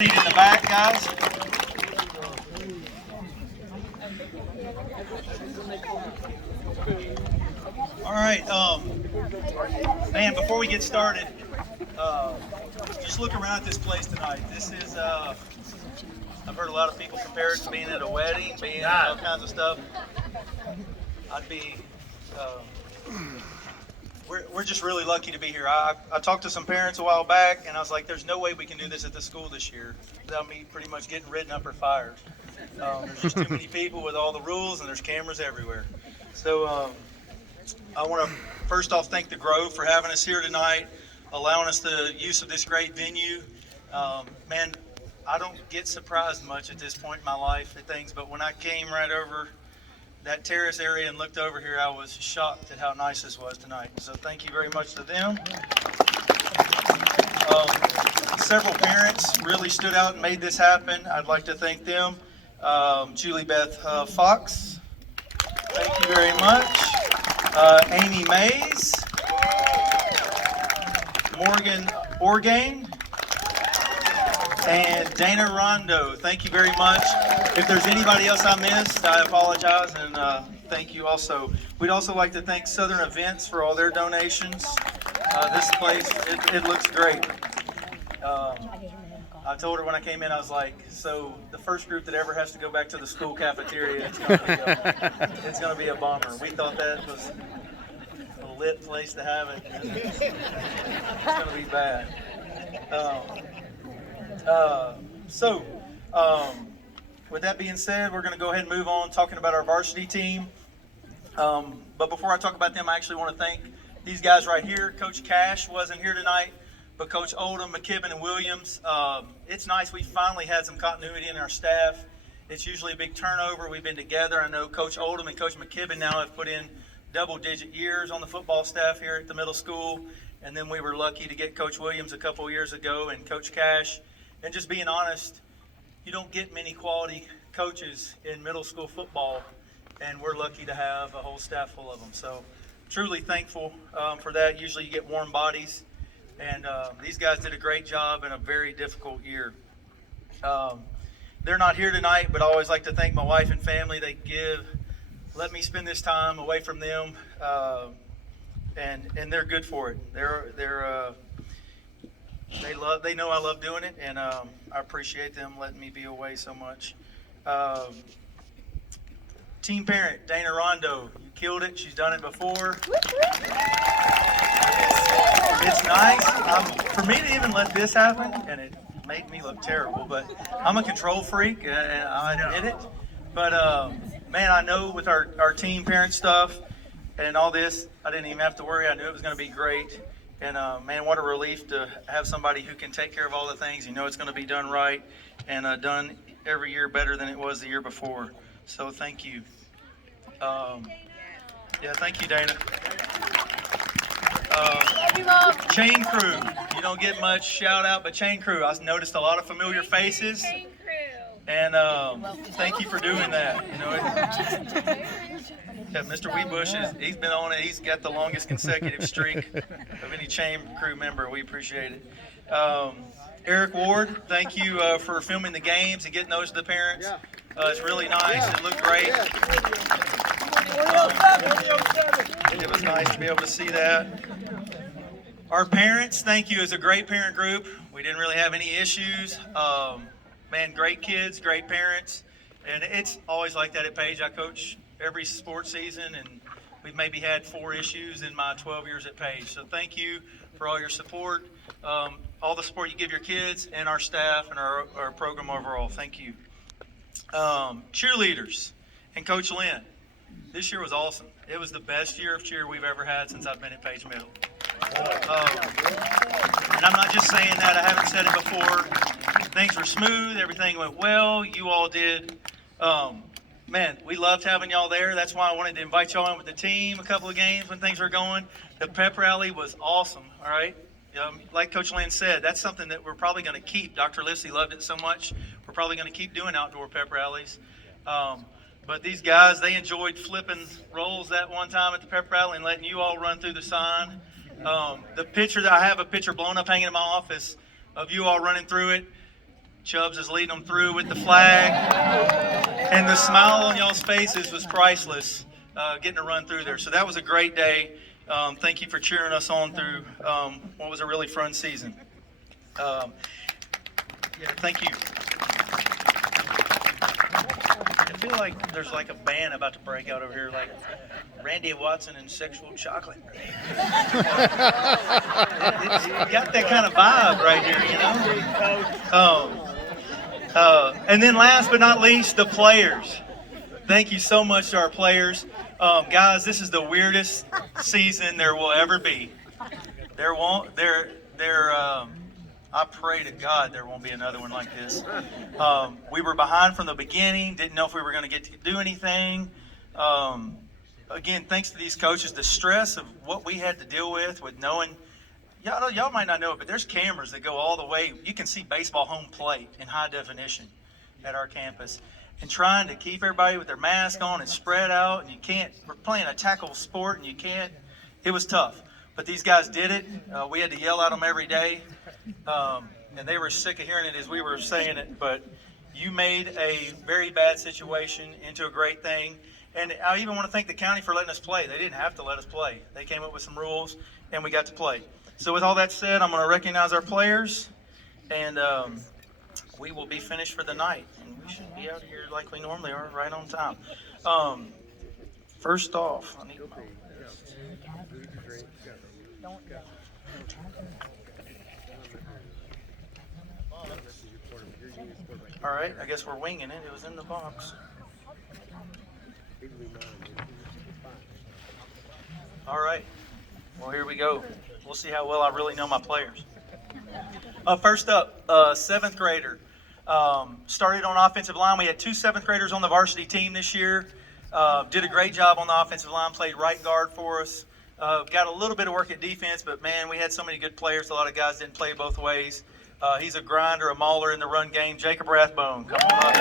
Seat in the back, guys. All right, man, before we get started, just look around at this place tonight. This is, I've heard a lot of people compare it to being at a wedding, being all kinds of stuff. I'd be, we're just really lucky to be here. I talked to some parents a while back, and I was like, there's no way we can do this at the school this year without me pretty much getting ridden up or fired. There's just too many people with all the rules, and there's cameras everywhere. So I want to first off thank the Grove for having us here tonight, allowing us the use of this great venue. Man, I don't get surprised much at this point in my life at things, but when I came right over that terrace area and looked over here, I was shocked at how nice this was tonight. So thank you very much to them. Several parents really stood out and made this happen. I'd like to thank them. Julie Beth Fox, thank you very much. Amy Mays, Morgan Orgain, and Dana Rondo. Thank you very much. If there's anybody else I missed, I apologize, and thank you also. We'd also like to thank Southern Events for all their donations. This place, it looks great. I told her when I came in, I was like, so the first group that ever has to go back to the school cafeteria, it's going to be a bummer. We thought that was a lit place to have it. It's going to be bad. With that being said, we're going to go ahead and move on talking about our varsity team. But before I talk about them, I actually want to thank these guys right here. Coach Cash wasn't here tonight, but Coach Oldham, McKibben, and Williams. It's nice we finally had some continuity in our staff. It's usually a big turnover. We've been together. I know Coach Oldham and Coach McKibben now have put in double-digit years on the football staff here at the middle school. And then we were lucky to get Coach Williams a couple of years ago and Coach Cash. And just being honest, you don't get many quality coaches in middle school football, and we're lucky to have a whole staff full of them. So truly thankful for that. Usually you get warm bodies, and these guys did a great job in a very difficult year. They're not here tonight, but I always like to thank my wife and family. They let me spend this time away from them, and they're good for it. They know I love doing it, and I appreciate them letting me be away so much. Team parent, Dana Rondo, you killed it. She's done it before. It's nice. For me to even let this happen, and it made me look terrible, but I'm a control freak, and I admit it. But, man, I know with our team parent stuff and all this, I didn't even have to worry. I knew it was going to be great. And, man, what a relief to have somebody who can take care of all the things. You know it's going to be done right and done every year better than it was the year before. So thank you. Yeah, thank you, Dana. Chain crew. You don't get much shout out, but chain crew. I noticed a lot of familiar faces. And thank you for doing that. You know, yeah, Mr. Weebush, he's been on it. He's got the longest consecutive streak of any chain crew member. We appreciate it. Eric Ward, thank you for filming the games and getting those to the parents. It's really nice. It looked great. It was nice to be able to see that. Our parents, thank you. As a great parent group, we didn't really have any issues. Man, great kids, great parents. And it's always like that at Page. I coach every sports season, and we've maybe had 4 issues in my 12 years at Page. So thank you for all your support, all the support you give your kids and our staff and our program overall. Thank you. Cheerleaders and Coach Lynn. This year was awesome. It was the best year of cheer we've ever had since I've been at Page Middle. And I'm not just saying that. I haven't said it before. Things were smooth. Everything went well. You all did. Man, we loved having y'all there. That's why I wanted to invite y'all in with the team a couple of games when things were going. The pep rally was awesome, all right? Like Coach Lynn said, that's something that we're probably going to keep. Dr. Livesey loved it so much. We're probably going to keep doing outdoor pep rallies. But these guys, they enjoyed flipping rolls that one time at the pep rally and letting you all run through the sign. The picture that I have a picture blown up hanging in my office of you all running through it. Chubbs is leading them through with the flag. And the smile on y'all's faces was priceless, getting to run through there. So that was a great day. Thank you for cheering us on through what was a really fun season. Yeah, thank you. I feel like there's like a band about to break out over here, like Randy Watson and Sexual Chocolate. You got that kind of vibe right here, you know? And then last but not least, the players. Thank you so much to our players. Guys, this is the weirdest season there will ever be. I pray to God there won't be another one like this. We were behind from the beginning, didn't know if we were going to get to do anything. Again, thanks to these coaches, the stress of what we had to deal with knowing, y'all might not know it, but there's cameras that go all the way. You can see baseball home plate in high definition at our campus. And trying to keep everybody with their mask on and spread out, and we're playing a tackle sport, and it was tough. But these guys did it. We had to yell at them every day. And they were sick of hearing it as we were saying it, but you made a very bad situation into a great thing. And I even want to thank the county for letting us play. They didn't have to let us play. They came up with some rules, and we got to play. So with all that said, I'm going to recognize our players, and we will be finished for the night. And we should be out of here like we normally are, right on time. First off, I need my list. All right, I guess we're winging it. It was in the box. All right, well, here we go. We'll see how well I really know my players. First up, 7th grader. Started on offensive line. We had 2 7th graders on the varsity team this year. Did a great job on the offensive line, played right guard for us. Got a little bit of work at defense, but man, we had so many good players. A lot of guys didn't play both ways. He's a grinder, a mauler in the run game. Jacob Rathbone, come on up.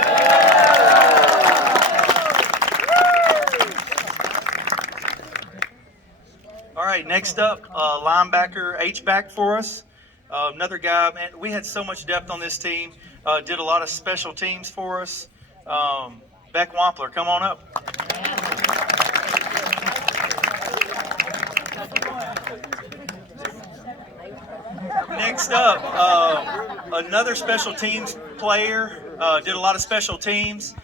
All right, next up, linebacker, H-back for us. Another guy, man, we had so much depth on this team. Did a lot of special teams for us. Beck Wampler, come on up. Next up, another special teams player, did a lot of special teams.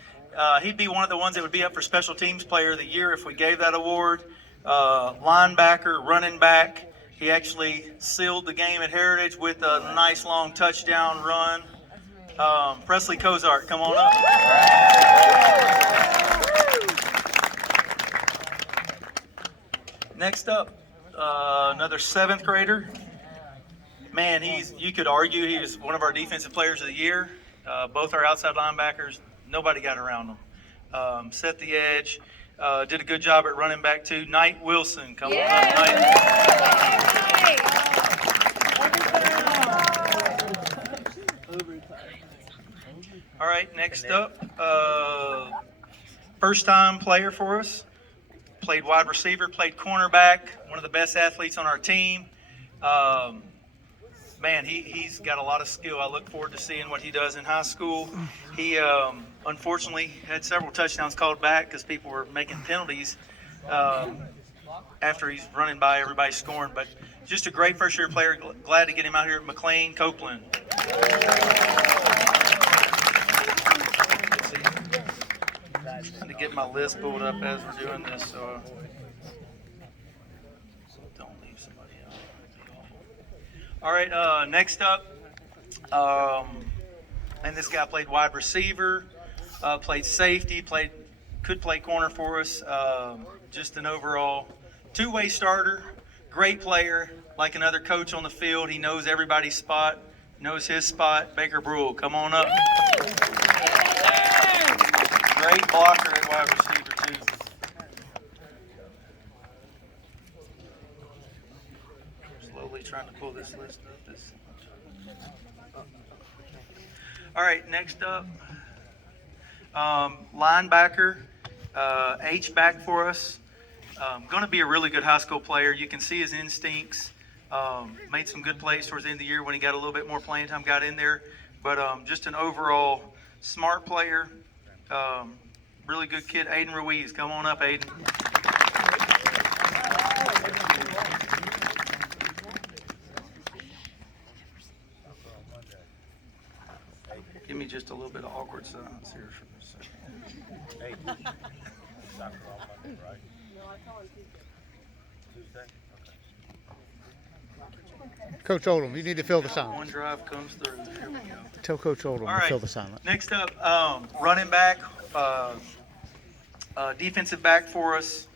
He'd be one of the ones that would be up for special teams player of the year if we gave that award. Linebacker, running back. He actually sealed the game at Heritage with a nice long touchdown run. Presley Kozart, come on up. Next up, another 7th grader. Man, you could argue he was one of our defensive players of the year. Both our outside linebackers, nobody got around them. Set the edge, did a good job at running back too. Knight Wilson, come on up, Knight. All right, next up, first-time player for us. Played wide receiver, played cornerback, one of the best athletes on our team. Man, he's got a lot of skill. I look forward to seeing what he does in high school. He unfortunately had several touchdowns called back because people were making penalties after he's running by everybody scoring. But just a great first-year player. Glad to get him out here at McLean Copeland. Trying to get my list pulled up as we're doing this, so don't leave somebody out. All right, next up, and this guy played wide receiver, played safety, could play corner for us. Just an overall two-way starter, great player, like another coach on the field. He knows everybody's spot, knows his spot. Baker Brule, come on up. Great blocker at wide receiver, too. Slowly trying to pull this list up. All right, next up, linebacker, H-back for us. Going to be a really good high school player. You can see his instincts. Made some good plays towards the end of the year when he got a little bit more playing time, got in there. but just an overall smart player, really good kid. Aiden Ruiz, come on up, Aiden. Give me just a little bit of awkward silence here for a second. Hey, soccer on Monday, right? No, I told him Tuesday. Coach Oldham, you need to fill the silence. One drive comes through. Here we go. Tell Coach Oldham All to right. fill the silence. Next up, running back, defensive back for us.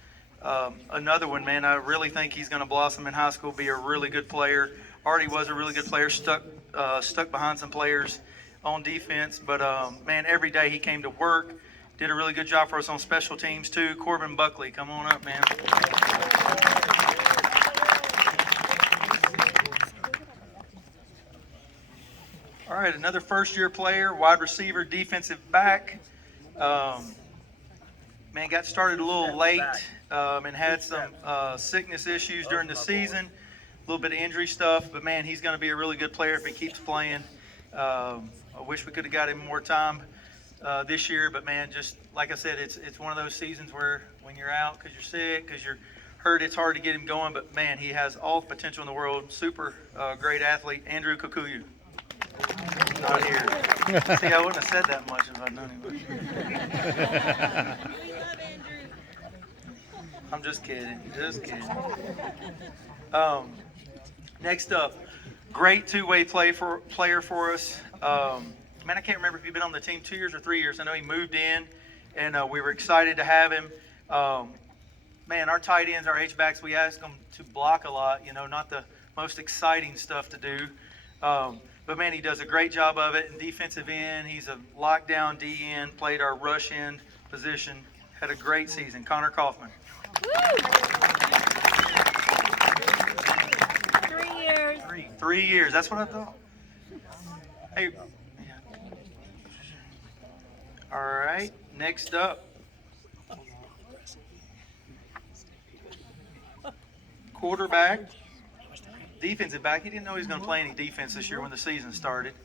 Another one, man. I really think he's going to blossom in high school, be a really good player. Already was a really good player, stuck behind some players on defense. But, man, every day he came to work, did a really good job for us on special teams, too. Corbin Buckley, come on up, man. All right, another first-year player, wide receiver, defensive back. Man, got started a little late and had some sickness issues during the season, a little bit of injury stuff. But, man, he's going to be a really good player if he keeps playing. I wish we could have got him more time this year. But, man, just like I said, it's one of those seasons where when you're out because you're sick, because you're hurt, it's hard to get him going. But, man, he has all the potential in the world. Super great athlete, Andrew Kukuyu. Not here. See, I wouldn't have said that much if I'd known him. I'm just kidding. Just kidding. Next up, great two-way player for us. Man, I can't remember if he's been on the team 2 years or 3 years. I know he moved in, and we were excited to have him. Man, our tight ends, our H-backs, we ask them to block a lot. You know, not the most exciting stuff to do. But, man, he does a great job of it. In defensive end, he's a lockdown D-end, played our rush end position, had a great season. Connor Kaufman. 3 years. 3 years. That's what I thought. Hey. All right. Next up. Quarterback. Defensive back. He didn't know he was going to play any defense this year when the season started.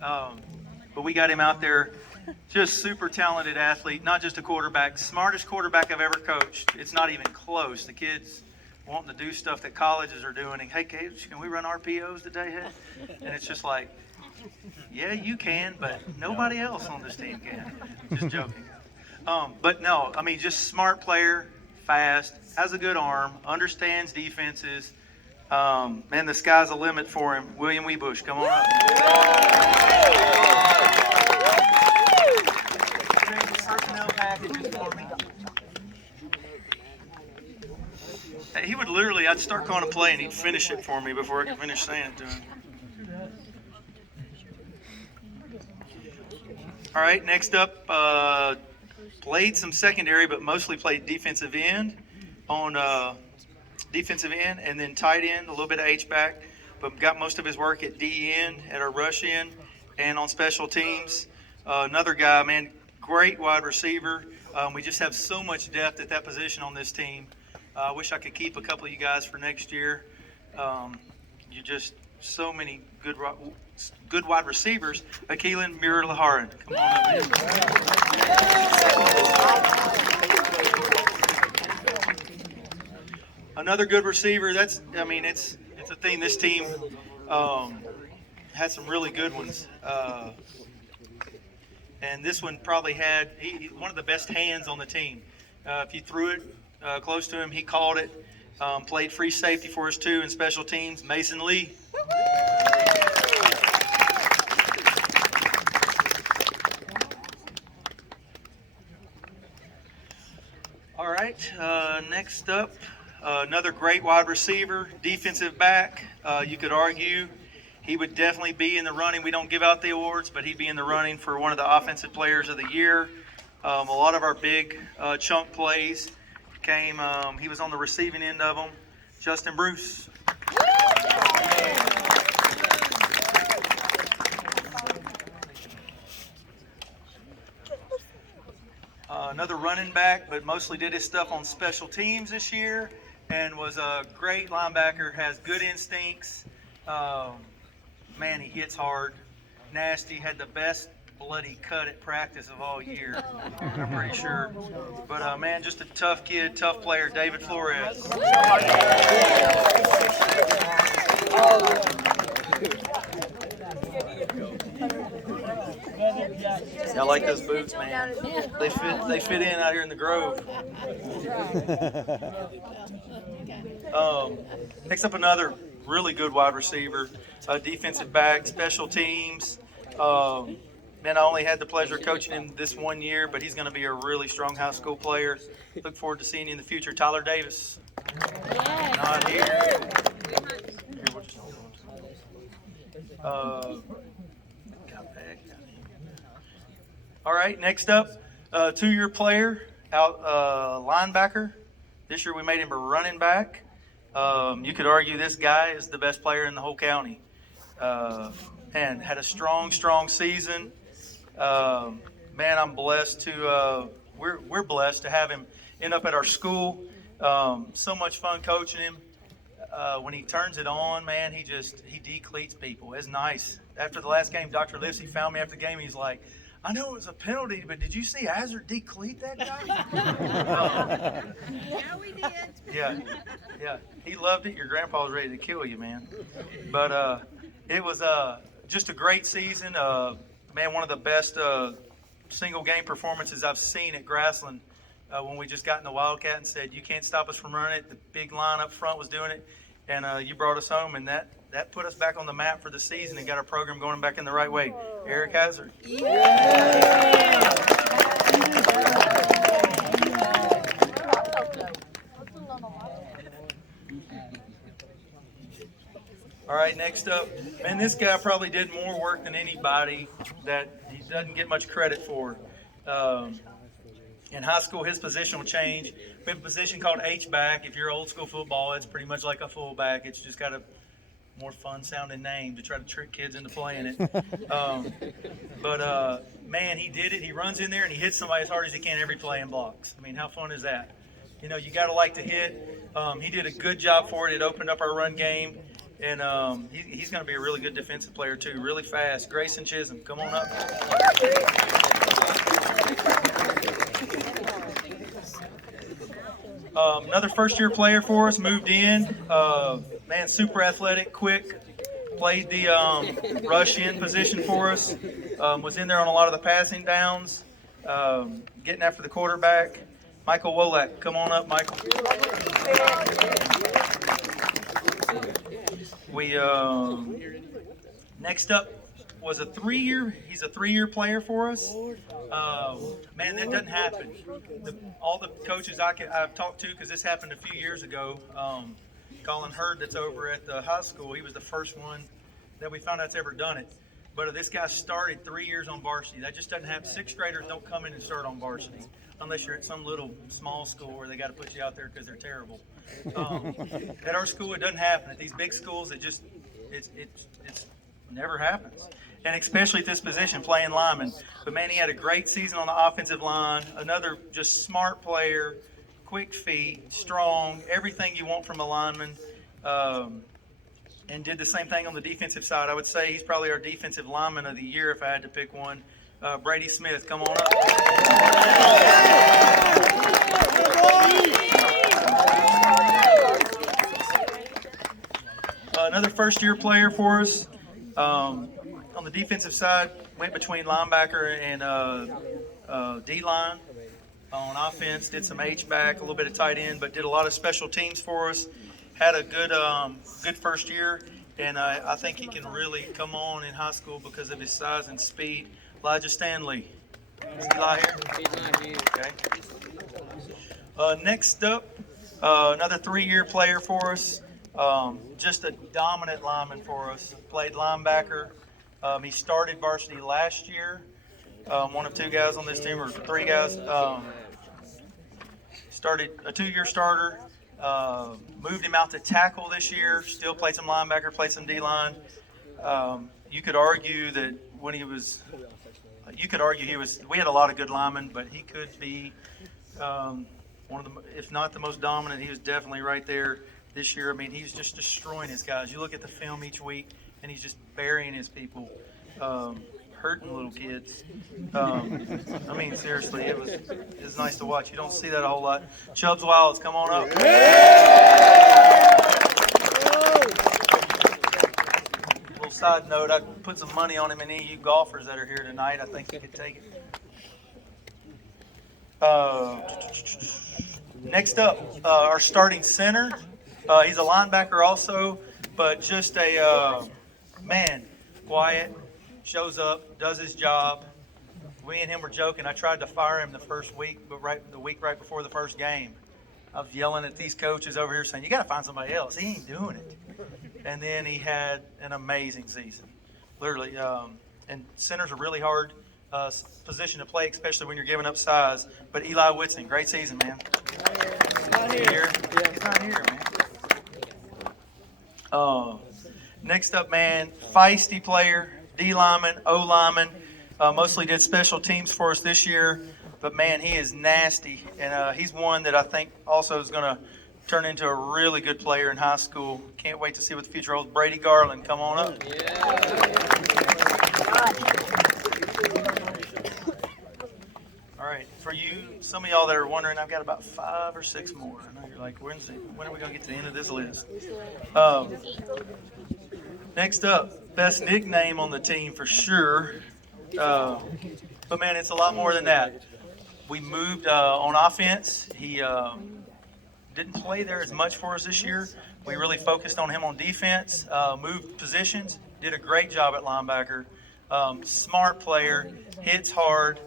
But we got him out there. Just super talented athlete, not just a quarterback. Smartest quarterback I've ever coached. It's not even close. The kids wanting to do stuff that colleges are doing. And, hey, Coach, can we run RPOs today? Hey? And it's just like, yeah, you can, but nobody else on this team can. Just joking. But no, I mean, just smart player, fast, has a good arm, understands defenses. Man, the sky's the limit for him. William Weebush, come on up. Personnel packages for me. Hey, he would literally, I'd start calling a play and he'd finish it for me before I could finish saying it to him. All right, next up, played some secondary, but mostly played defensive end on defensive end, and then tight end, a little bit of H-back, but got most of his work at D-end, at our rush end, and on special teams. Another guy, man, great wide receiver. We just have so much depth at that position on this team. I wish I could keep a couple of you guys for next year. You just so many good wide receivers. Akeelan Muir-Laharan. Come on up, man. Another good receiver. It's a thing. This team had some really good ones. And this one probably had one of the best hands on the team. If you threw it close to him, he called it. Played free safety for us too in special teams. Mason Lee. All right, next up, another great wide receiver, defensive back. You could argue he would definitely be in the running. We don't give out the awards, but he'd be in the running for one of the offensive players of the year. A lot of our big chunk plays came, he was on the receiving end of them. Justin Bruce. Another running back, but mostly did his stuff on special teams this year and was a great linebacker, has good instincts. Man, he hits hard. nasty, had the best bloody cut at practice of all year. I'm pretty sure. But man, just a tough kid, tough player, David Flores. I like those boots, man. They fit in out here in the Grove. Picks up another really good wide receiver, defensive back, special teams. Man, I only had the pleasure of coaching him this 1 year, but he's going to be a really strong high school player. Look forward to seeing you in the future. Tyler Davis. Not here. All right, next up, 2-year player, linebacker. This year we made him a running back. You could argue this guy is the best player in the whole county. And had a strong season. Man, I'm blessed to, we're blessed to have him end up at our school. So much fun coaching him. When he turns it on, man, he decleats people. It's nice. After the last game, Dr. Lipsy found me after the game. He's like, I know it was a penalty, but did you see Hazard decleat that guy? Yeah, we did. Yeah. He loved it. Your grandpa was ready to kill you, man. But it was just a great season. Man, one of the best single game performances I've seen at Grassland. When we just got in the Wildcat and said, you can't stop us from running it. The big line up front was doing it. And you brought us home, and that put us back on the map for the season and got our program going back in the right way. Eric Hazard. All right, next up, man, this guy probably did more work than anybody that he doesn't get much credit for. In high school, his position will change. We have a position called H-back. If you're old school football, it's pretty much like a fullback. It's just got a more fun-sounding name to try to trick kids into playing it. Man, he did it. He runs in there and he hits somebody as hard as he can every play and blocks. I mean, how fun is that? You know, you got to like to hit. He did a good job for it. It opened up our run game. And he's going to be a really good defensive player, too. Really fast. Grayson Chisholm, come on up. Another first-year player for us, moved in. Man, super athletic, quick. Played the rush-in position for us. Was in there on a lot of the passing downs. Getting after the quarterback. Michael Wolak, come on up, Michael. We next up was a 3-year. He's a 3-year player for us. Man, that doesn't happen. All the coaches I've talked to, because this happened a few years ago. Colin Hurd, that's over at the high school. He was the first one that we found out's ever done it. But this guy started 3 years on varsity. That just doesn't happen. 6th graders don't come in and start on varsity unless you're at some little small school where they got to put you out there because they're terrible. At our school, it doesn't happen. At these big schools, it never happens. And especially at this position, playing lineman. But man, he had a great season on the offensive line. Another just smart player, quick feet, strong, everything you want from a lineman. And did the same thing on the defensive side. I would say he's probably our defensive lineman of the year if I had to pick one. Brady Smith, come on up. Another first-year player for us. On the defensive side, went between linebacker and D-line. On offense, did some H-back, a little bit of tight end, but did a lot of special teams for us. Had a good first year, and I think he can really come on in high school because of his size and speed. Elijah Stanley. Is Eli here? He's not here. Okay. Next up, another 3-year player for us. Just a dominant lineman for us. Played linebacker. He started varsity last year. One of 2 guys on this team, or 3 guys. Started a 2-year starter. Moved him out to tackle this year. Still played some linebacker, played some D-line. You could argue that when he was, we had a lot of good linemen, but he could be one of the, if not the most dominant. He was definitely right there this year. I mean, he's just destroying his guys. You look at the film each week, and he's just burying his people. hurting little kids. I mean, seriously, it was nice to watch. You don't see that a whole lot. Chubbs Wilds, come on up. Little side note, I put some money on him, and any of you golfers that are here tonight, I think you could take it. Next up, our starting center. He's a linebacker also, but just a man, quiet, shows up, does his job. We and him were joking. I tried to fire him the first week, but the week right before the first game, I was yelling at these coaches over here saying, "You got to find somebody else. He ain't doing it." And then he had an amazing season, literally. And centers are really hard position to play, especially when you're giving up size. But Eli Whitson, great season, man. He's not here. He's not here, man. Next up, man, feisty player, D lineman, O lineman. Mostly did special teams for us this year, but man, he is nasty, and he's one that I think also is going to turn into a really good player in high school. Can't wait to see what the future holds. Brady Garland, come on up. All right, for you, some of y'all that are wondering, I've got about 5 or 6 more. I know you're like, when are we going to get to the end of this list? Next up, best nickname on the team for sure. But man, it's a lot more than that. We moved on offense. He didn't play there as much for us this year. We really focused on him on defense, moved positions, did a great job at linebacker. Smart player, hits hard,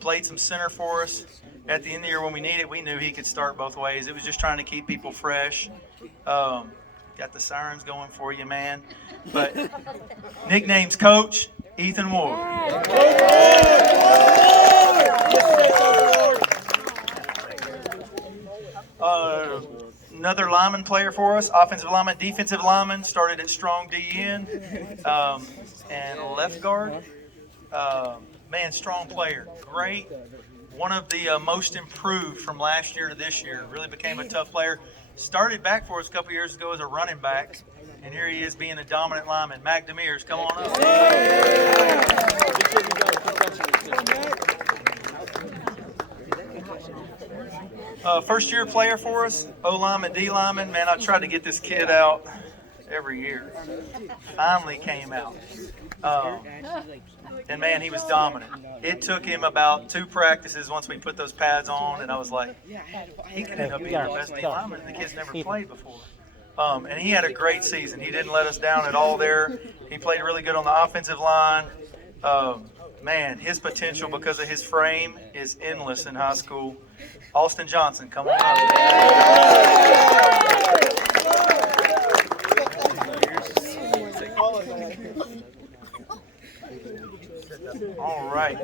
played some center for us. At the end of the year when we needed, we knew he could start both ways. It was just trying to keep people fresh. Got the sirens going for you, man. But nicknames, Coach Ethan Ward. Another lineman player for us, offensive lineman, defensive lineman, started at strong DN and left guard. Man, strong player, great. One of the most improved from last year to this year. Really became a tough player. Started back for us a couple years ago as a running back, and here he is being a dominant lineman. Mac Demirs, come on up. First year player for us, O lineman, D lineman. Man, I tried to get this kid out every year. Finally came out. And man, he was dominant. It took him about 2 practices once we put those pads on, and I was like, he could end up being our best D lineman, and the kid's never played before. And he had a great season. He didn't let us down at all there. He played really good on the offensive line. Man, his potential because of his frame is endless in high school. Austin Johnson, come on up. All right,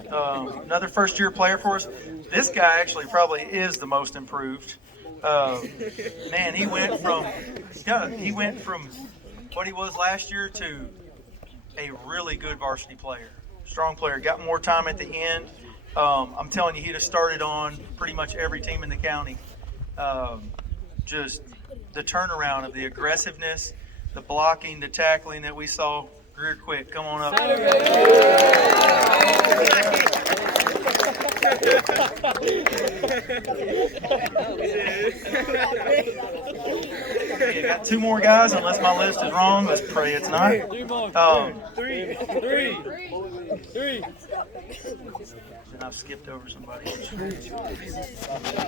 another first-year player for us. This guy actually probably is the most improved. Man, he went from what he was last year to a really good varsity player, strong player. Got more time at the end. I'm telling you, he'd have started on pretty much every team in the county. Just the turnaround of the aggressiveness, the blocking, the tackling that we saw. Greer quick, come on up. Okay, got 2 more guys, unless my list is wrong. Let's pray it's not. Three. And I've skipped over somebody.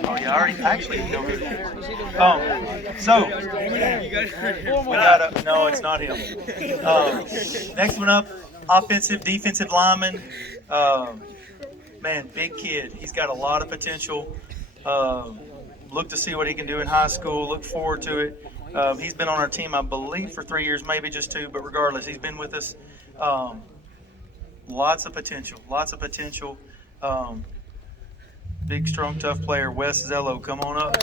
Oh yeah, I already actually know who that is. So we got no, it's not him. Next one up, offensive, defensive lineman. Man, big kid. He's got a lot of potential. Look to see what he can do in high school. Look forward to it. He's been on our team, I believe, for 3 years, maybe just 2, but regardless, he's been with us. Lots of potential. Big, strong, tough player, Wes Zello. Come on up.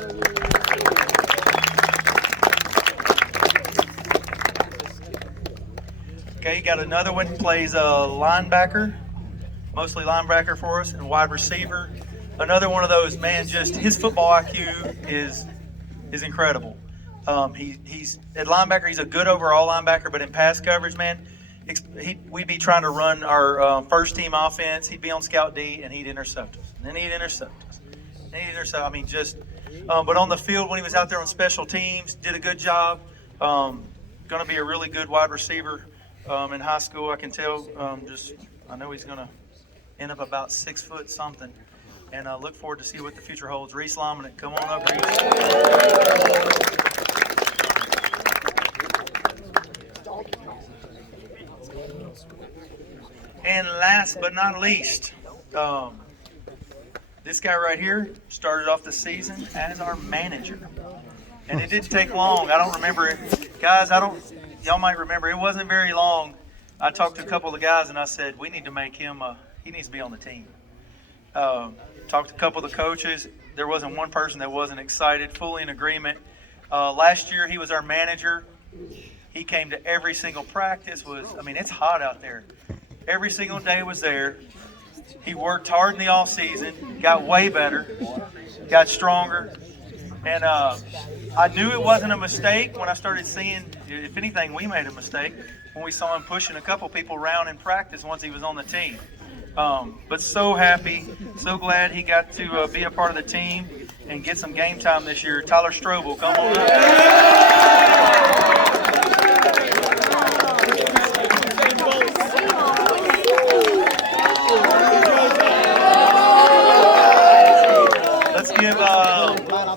Okay, got another one. Plays linebacker, mostly linebacker for us, and wide receiver. Another one of those, man, just his football IQ is incredible. He's at linebacker, he's a good overall linebacker, but in pass coverage, man, we'd be trying to run our first team offense. He'd be on scout D, and he'd intercept us. And then he'd intercept us. And he'd intercept. I mean, just. But on the field, when he was out there on special teams, did a good job. Going to be a really good wide receiver in high school. I can tell. I know he's going to end up about 6 foot something. And I look forward to see what the future holds. Reese Lyman, come on up, Reese. And last but not least, this guy right here started off the season as our manager. And it didn't take long. I don't remember it. Guys, y'all might remember, it wasn't very long. I talked to a couple of the guys and I said, we need to make him, he needs to be on the team. Talked to a couple of the coaches. There wasn't one person that wasn't excited, fully in agreement. Last year, he was our manager. He came to every single practice. It's hot out there. Every single day was there. He worked hard in the off season, got way better, got stronger. And I knew it wasn't a mistake when I started seeing, if anything, we made a mistake when we saw him pushing a couple people around in practice once he was on the team. But so happy, so glad he got to be a part of the team and get some game time this year. Tyler Strobel, come on up. Let's give,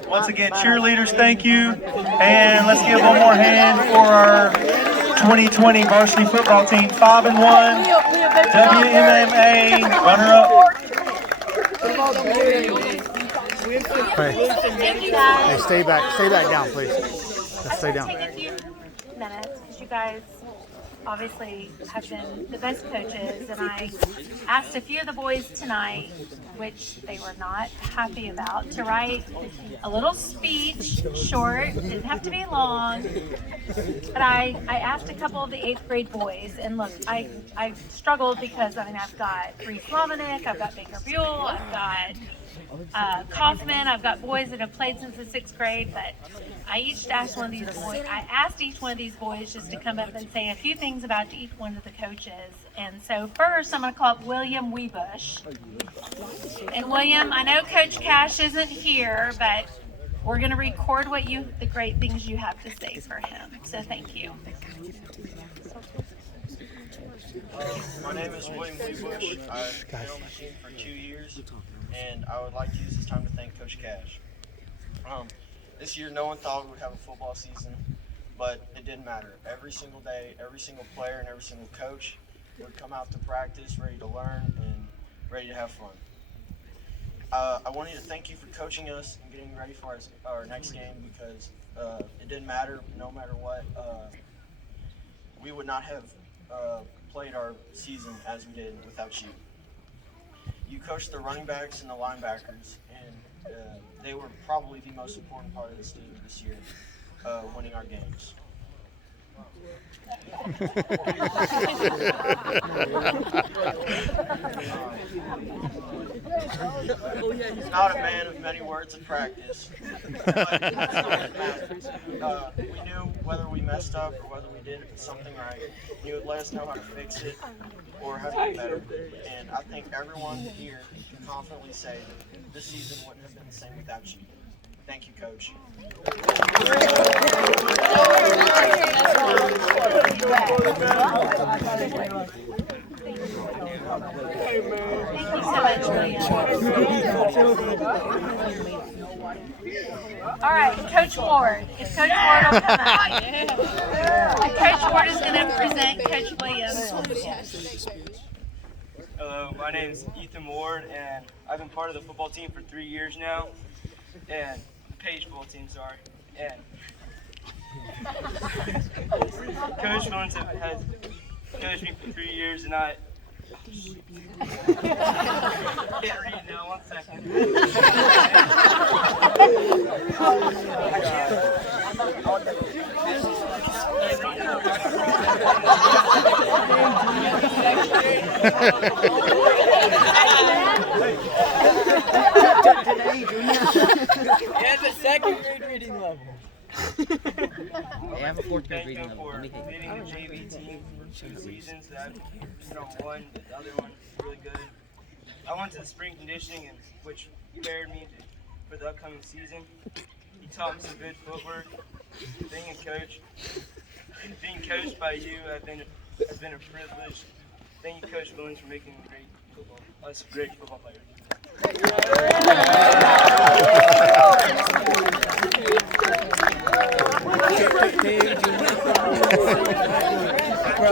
once again, cheerleaders, thank you. And let's give one more hand for our 2020 varsity football team, 5-1, WMMA runner-up. Hey, stay back down, please. Let's stay down. Take a few minutes because you guys obviously have been the best coaches, and I asked a few of the boys tonight, which they were not happy about, to write a little speech, short, didn't have to be long, but I asked a couple of the 8th grade boys, and look, I struggled because I've got Reese Lomanick, I've got Baker Buell, I've got Kaufman, I've got boys that have played since the 6th grade, but I asked each one of these boys just to come up and say a few things about each one of the coaches. And so first, I'm going to call up William Weebush. And William, I know Coach Cash isn't here, but we're going to record the great things you have to say for him. So thank you. My name is William Weebush. I've been on the team for 2 years, and I would like to use this time to thank Coach Cash. This year, no one thought we would have a football season, but it didn't matter. Every single day, every single player and every single coach would come out to practice ready to learn and ready to have fun. I wanted to thank you for coaching us and getting ready for our next game, because it didn't matter, no matter what. We would not have played our season as we did without you. You coached the running backs and the linebackers, and they were probably the most important part of this team this year, winning our games. He's not a man of many words in practice, but we knew whether we messed up or whether we did something right. You would let us know how to fix it or how to get better. And I think everyone here can confidently say that this season wouldn't have been the same without you. Thank you, Coach. Thank you so much, William. All right, Coach Ward. If Coach Ward will come out. Coach Ward is going to present Coach Williams. Hello, my name is Ethan Ward, and I've been part of the football team for 3 years now, and Page football team, sorry. And Coach Jones has coached me for 3 years, and I can't read now. 1 second. And the 2nd grade reading level. They have a fourth grade Thank reading them level. for Let me think. leading the JV team for 2 seasons. That one, the other one really good. I went to the spring conditioning, and which prepared me for the upcoming season. He taught me some good footwork. Being coached by you has been a privilege. Thank you, Coach Williams, for making us great football players. Bro,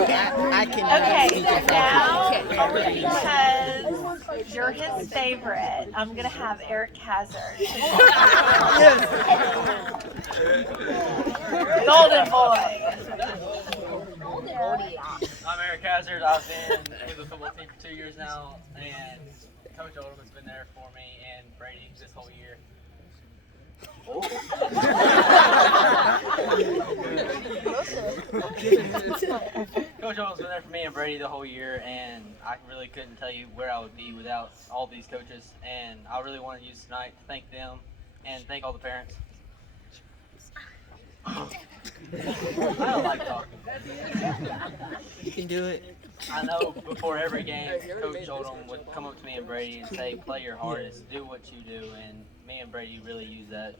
I cannot Okay, speak in now because you're his favorite, I'm gonna have Eric Hazard. Golden boy. I'm Eric Hazard. I've been with the football team for 2 years now, and Coach Oldham's been there for me and Brady this whole year. Coach Oldham's been there for me and Brady the whole year, and I really couldn't tell you where I would be without all these coaches. And I really want to use tonight to thank them and thank all the parents. I don't like talking. You can do it. I know before every game, Coach Oldham would come up to me and Brady and say, play your hardest, do what you do. And me and Brady really use that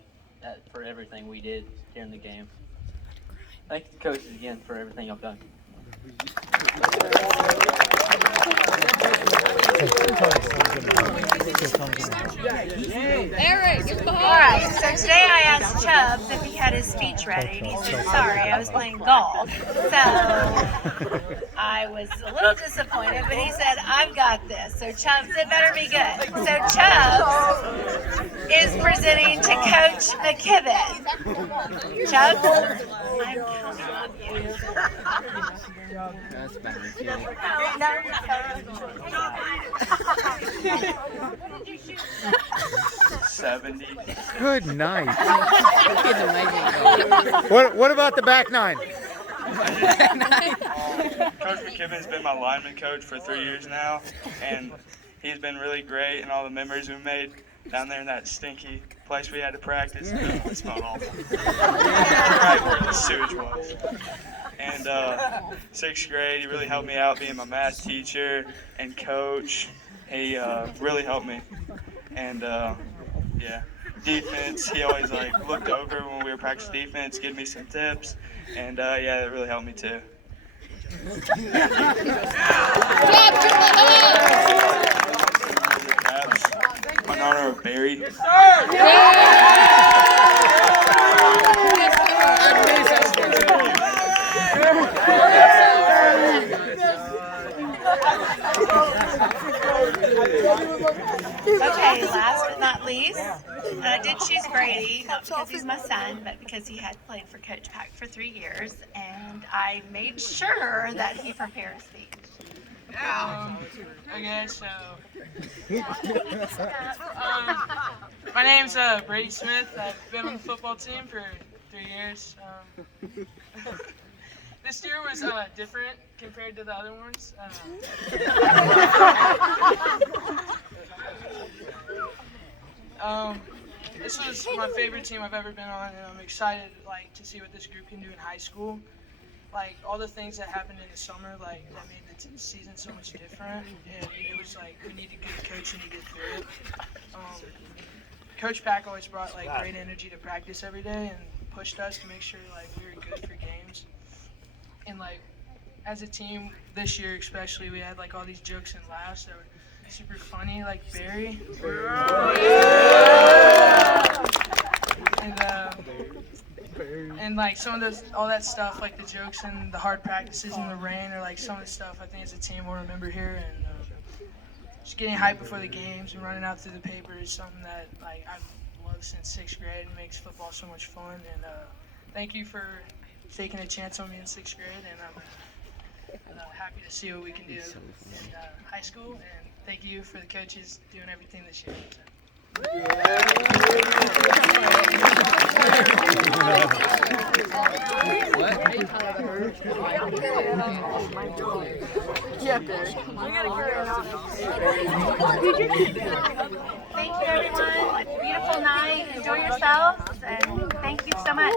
for everything we did during the game. Thank the coaches again for everything y'all done. All right, so today I asked Chubbs if he had his speech ready, and he said, sorry, I was playing golf. So I was a little disappointed, but he said, I've got this. So Chubbs, it better be good. So Chubbs is presenting to Coach McKibben. Chubbs, I'm counting on you. That's bad. No. 70. Good night. Kid's amazing. What about the back nine? Coach McKibben's been my lineman coach for 3 years now, and he's been really great, and all the memories we made down there in that stinky place we had to practice. It smelled awful. Right where the sewage was. And 6th grade, he really helped me out being my math teacher and coach. He really helped me. And yeah, defense, he always looked over when we were practicing defense, give me some tips, and yeah, it really helped me too. In honor of Barry. Okay, last but not least, I did choose Brady, not because he's my son, but because he had played for Coach Pack for 3 years, and I made sure that he prepared a speech. Okay, so my name's Brady Smith. I've been on the football team for 3 years. This year was different compared to the other ones. This was my favorite team I've ever been on, and I'm excited to see what this group can do in high school. All the things that happened in the summer, that made the season so much different, and it was we needed good coaching to get through it. Coach Pack always brought great energy to practice every day and pushed us to make sure we were good for games. And as a team this year especially, we had all these jokes and laughs that were super funny, like Barry. And some of all that stuff, the jokes and the hard practices in the rain, are some of the stuff I think as a team we'll remember here. And just getting hyped before the games and running out through the paper is something that I've loved since 6th grade and makes football so much fun. And thank you for taking a chance on me in 6th grade, and I'm happy to see what we can do in high school. And thank you for the coaches doing everything this year. Thank you, everyone. Beautiful night. Enjoy yourselves, and Thank you so much.